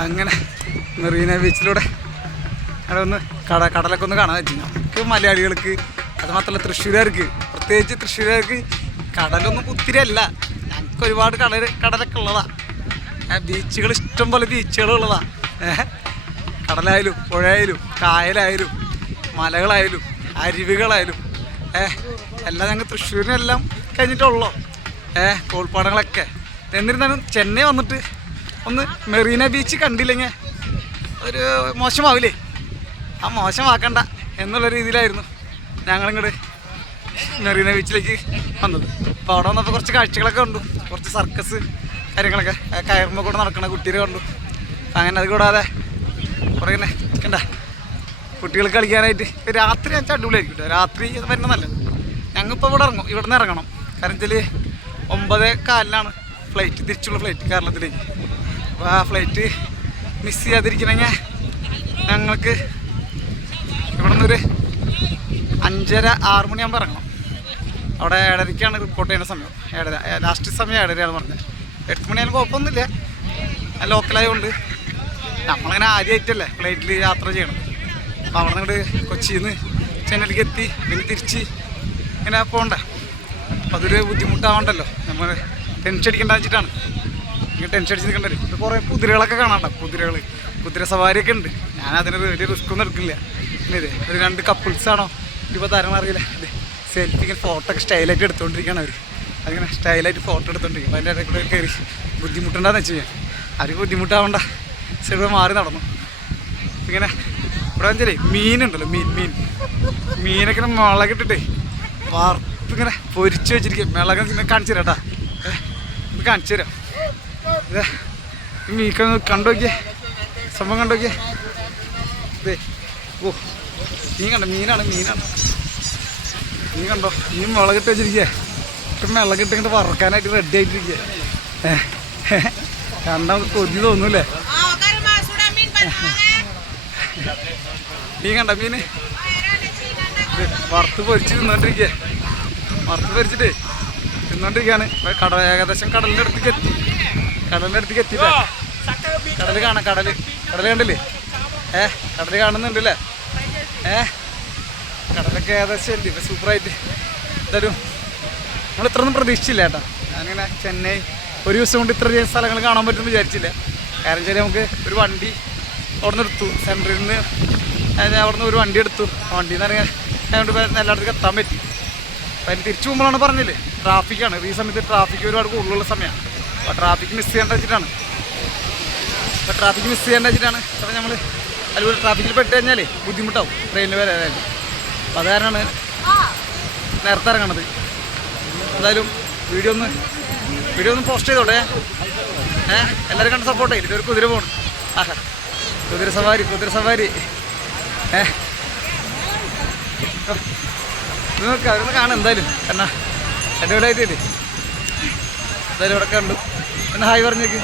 അങ്ങനെ മെറീന ബീച്ചിലൂടെ അവിടെ ഒന്ന് കടലൊക്കെ ഒന്ന് കാണാൻ വെച്ചു. നമുക്ക് മലയാളികൾക്ക്, അത് മാത്രമല്ല തൃശ്ശൂരുകാർക്ക്, പ്രത്യേകിച്ച് തൃശ്ശൂരുകാർക്ക് കടലൊന്നും ഒത്തിരി അല്ല. ഞങ്ങൾക്ക് ഒരുപാട് കടലൊക്കെ ഉള്ളതാണ്. ബീച്ചുകൾ ഇഷ്ടം പോലെ ബീച്ചുകളുള്ളതാണ്. കടലായാലും പുഴയായാലും കായലായാലും മലകളായാലും അരുവികളായാലും എല്ലാം ഞങ്ങൾ തൃശ്ശൂരിനെല്ലാം കഴിഞ്ഞിട്ടുള്ളൂ. കോൾപ്പാടങ്ങളൊക്കെ. എന്നിരുന്നാലും ചെന്നൈ വന്നിട്ട് ഒന്ന് മെറീന ബീച്ച് കണ്ടില്ലെങ്കിൽ ഒരു മോശമാവില്ലേ? ആ മോശമാക്കണ്ട എന്നുള്ള രീതിയിലായിരുന്നു ഞങ്ങളിങ്ങോട്ട് മെറീന ബീച്ചിലേക്ക് വന്നത്. അപ്പോൾ അവിടെ വന്നപ്പോൾ കുറച്ച് കാഴ്ചകളൊക്കെ കണ്ടു, കുറച്ച് സർക്കസ് കാര്യങ്ങളൊക്കെ, കയറുമ്പോൾ കൂടെ നടക്കണ കുട്ടികളെ കണ്ടു. അങ്ങനെ അത് കൂടാതെ കുറേ കണ്ട കുട്ടികൾക്ക് കളിക്കാനായിട്ട് രാത്രി വെച്ചാൽ അടിപൊളിയായിരിക്കും കേട്ടോ. രാത്രി വരുന്ന നല്ലത്. ഞങ്ങളിപ്പോൾ ഇവിടെ നിന്ന് ഇറങ്ങണം. കാരണം വെച്ചാൽ 9:15 ഫ്ലൈറ്റ്, തിരിച്ചുള്ള ഫ്ലൈറ്റ് കേരളത്തിലേക്ക്. അപ്പോൾ ആ ഫ്ലൈറ്റ് മിസ് ചെയ്യാതിരിക്കണമെങ്കിൽ ഞങ്ങൾക്ക് ഇവിടെ നിന്നൊരു 5:30-6 മണിയാകുമ്പോൾ ഇറങ്ങണം. അവിടെ 7:30ക്കാണ് റിപ്പോർട്ട് ചെയ്യുന്ന സമയം. 7:30 ലാസ്റ്റ് സമയം 7:30 പറഞ്ഞത്. 8 മണിയായാലും കുഴപ്പമൊന്നുമില്ല, ലോക്കലായതുകൊണ്ട്. നമ്മളങ്ങനെ ആദ്യമായിട്ടല്ലേ ഫ്ലൈറ്റിൽ യാത്ര ചെയ്യണം. അപ്പോൾ അവിടെ നിന്ന് കൊച്ചിയിൽ നിന്ന് ചെന്നൈയിലേക്ക് എത്തി, പിന്നെ തിരിച്ച് ഇങ്ങനെ പോകണ്ടേ. അപ്പോൾ അതൊരു ബുദ്ധിമുട്ടാവണ്ടല്ലോ. നമ്മൾ ടെൻഷൻ അടിക്കേണ്ട വെച്ചിട്ടാണ്. ഇങ്ങനെ ടെൻഷൻ അടിച്ച് നിൽക്കേണ്ടി വരും. കുറേ കുതിരകളൊക്കെ കാണാണ്ട, കുതിര സവാരിയൊക്കെ ഉണ്ട്. ഞാനതിനൊരു വലിയ റിസ്ക് ഒന്നും എടുക്കില്ല. പിന്നെ ഇത് ഒരു 2 കപ്പിൾസാണോ ഇപ്പോൾ തരണം അറിയില്ല. ഇത് സെൽഫി ഇങ്ങനെ ഫോട്ടോ ഒക്കെ സ്റ്റൈലായിട്ട് എടുത്തുകൊണ്ടിരിക്കുകയാണ് അവർ. അതിങ്ങനെ സ്റ്റൈലായിട്ട് ഫോട്ടോ എടുത്തുകൊണ്ടിരിക്കും. അതിൻ്റെ ഇടയിൽ കൂടെ കയറി ബുദ്ധിമുട്ടുണ്ടാന്ന് വെച്ച് കഴിഞ്ഞാൽ ആരും ബുദ്ധിമുട്ടാവണ്ട. ചെറുപ്പം മാറി നടന്നു. ഇങ്ങനെ ഇവിടെ വെച്ചാൽ മീനുണ്ടല്ലോ, മീനൊക്കെ മുളകിട്ടിട്ടേ വറുത്തിങ്ങനെ പൊരിച്ച് വെച്ചിരിക്കും. മുളക് ഇങ്ങനെ കാണിച്ചു തരാം കേട്ടോ. ഇത് കാണിച്ചു തരാം. മീനൊക്കെ കണ്ടു നോക്കിയേ, സംഭവം കണ്ടു നോക്കിയേ. ഇതേ ഓ മീനാണ്. മീൻ കണ്ടോ? മീൻ മുളകിട്ട് വെച്ചിരിക്കുക. ഇപ്പം മുളകിട്ട് ഇങ്ങോട്ട് വറക്കാനായിട്ട് റെഡി ആയിട്ടിരിക്കുക. കണ്ടാൽ കൊതി തോന്നൂല്ലേ? മീൻ കണ്ട മീന് വറുത്ത് പൊരിച്ച് തിന്നോണ്ടിരിക്കുക. വറുത്ത് പൊരിച്ചിട്ട് തിന്നോണ്ടിരിക്കുകയാണ്. ഏകദേശം കടലിൻ്റെ അടുത്തേക്ക് എത്തിയില്ല. കടൽ കാണാം. കടൽ കണ്ടില്ലേ? കടൽ കാണുന്നുണ്ടല്ലേ? കടലൊക്കെ ഏകദേശം ഉണ്ട്. ഇപ്പം സൂപ്പറായിട്ട് എന്തായാലും നമ്മൾ ഇത്രയൊന്നും പ്രതീക്ഷിച്ചില്ല കേട്ടോ. ഞാനിങ്ങനെ ചെന്നൈ ഒരു ദിവസം കൊണ്ട് ഇത്രയധികം സ്ഥലങ്ങൾ കാണാൻ പറ്റുമെന്ന് വിചാരിച്ചില്ല. കാരണം വെച്ചാൽ നമുക്ക് ഒരു വണ്ടി അവിടെ നിന്ന് എടുത്തു, സെൻറ്ററിൽ നിന്ന് അവിടെ നിന്ന് ഒരു വണ്ടി എടുത്തു. വണ്ടിയിൽ നിന്ന് ഇറങ്ങി അതുകൊണ്ട് എല്ലായിടത്തേക്ക് എത്താൻ പറ്റി. അപ്പം അതിന് തിരിച്ചു പോകുമ്പോഴാണ് പറഞ്ഞില്ലേ ട്രാഫിക്കാണ്. ഈ സമയത്ത് ട്രാഫിക്ക് ഒരുപാട് കൂടുതലുള്ള സമയമാണ്. അപ്പോൾ ട്രാഫിക്ക് മിസ് ചെയ്യേണ്ട വെച്ചിട്ടാണ്. അപ്പോൾ നമ്മൾ അതുപോലെ ട്രാഫിക്കിൽ പെട്ട് കഴിഞ്ഞാൽ ബുദ്ധിമുട്ടാവും ട്രെയിനിൽ വരാനായിട്ട്. അപ്പോൾ അത് കാരണമാണ് നേരത്തെ ഇറങ്ങണത്. എന്തായാലും വീഡിയോ ഒന്ന് പോസ്റ്റ് ചെയ്തോട്ടെ. എല്ലാവരും കണ്ട് സപ്പോർട്ട് ചെയ്തിട്ട് ഒരു കുതിര പോകണം. കുതിര സവാരി നിങ്ങൾക്ക് അവരൊന്ന് കാണാം എന്തായാലും. എന്നാ അടിപൊളിയായിട്ടില്ലേ? എന്തായാലും ഇവിടെ കണ്ടു. എന്നാ ഹായ് പറഞ്ഞേക്ക്.